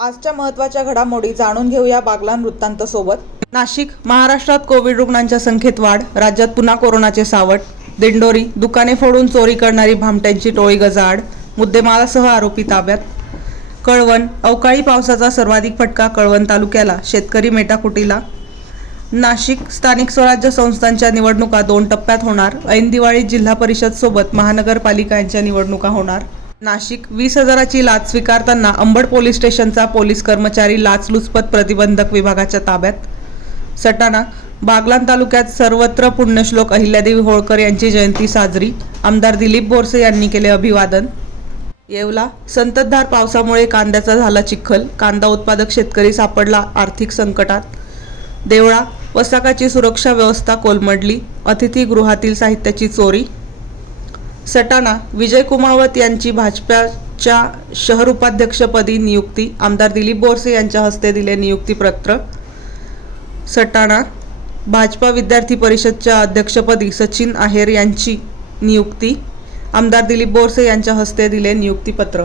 आजच्या महत्त्वाच्या घडामोडी जाणून घेऊया बागलान वृत्तांत सोबत नाशिक महाराष्ट्रात कोविड रुग्णांच्या संख्येत वाढ राज्यात पुन्हा कोरोनाचे सावट दिंडोरी दुकाने फोडून चोरी करणारी भामट्यांची टोळी गजाआड मुद्देमालासह आरोपी ताब्यात. कळवण अवकाळी पावसाचा सर्वाधिक फटका कळवण तालुक्याला शेतकरी मेटाकुटीला. नाशिक स्थानिक स्वराज्य संस्थांच्या निवडणुका दोन टप्प्यात होणार ऐन दिवाळीत जिल्हा परिषद सोबत निवडणुका होणार. नाशिक वीस हजाराची लाच स्वीकारताना अंबड पोलीस स्टेशनचा पोलीस कर्मचारी लाचलुचपत प्रतिबंधक विभागाच्या ताब्यात. सटाणा बागलान तालुक्यात सर्वत्र पुण्यश्लोक अहिल्यादेवी होळकर यांची जयंती साजरी. आमदार दिलीप बोरसे यांनी केले अभिवादन. येवला संततधार पावसामुळे कांद्याचा झाला चिखल कांदा उत्पादक शेतकरी सापडला आर्थिक संकटात. देवळा वसाकाची सुरक्षा व्यवस्था कोलमडली अतिथीगृहातील साहित्याची चोरी सटाणा विजय कुमावत यांची भाजपाच्या शहर उपाध्यक्षपदी नियुक्ती आमदार दिलीप बोरसे यांच्या हस्ते दिले नियुक्तीपत्र सटाणा भाजपा विद्यार्थी परिषदच्या अध्यक्षपदी सचिन आहेर यांची नियुक्ती आमदार दिलीप बोरसे यांच्या हस्ते दिले नियुक्तीपत्र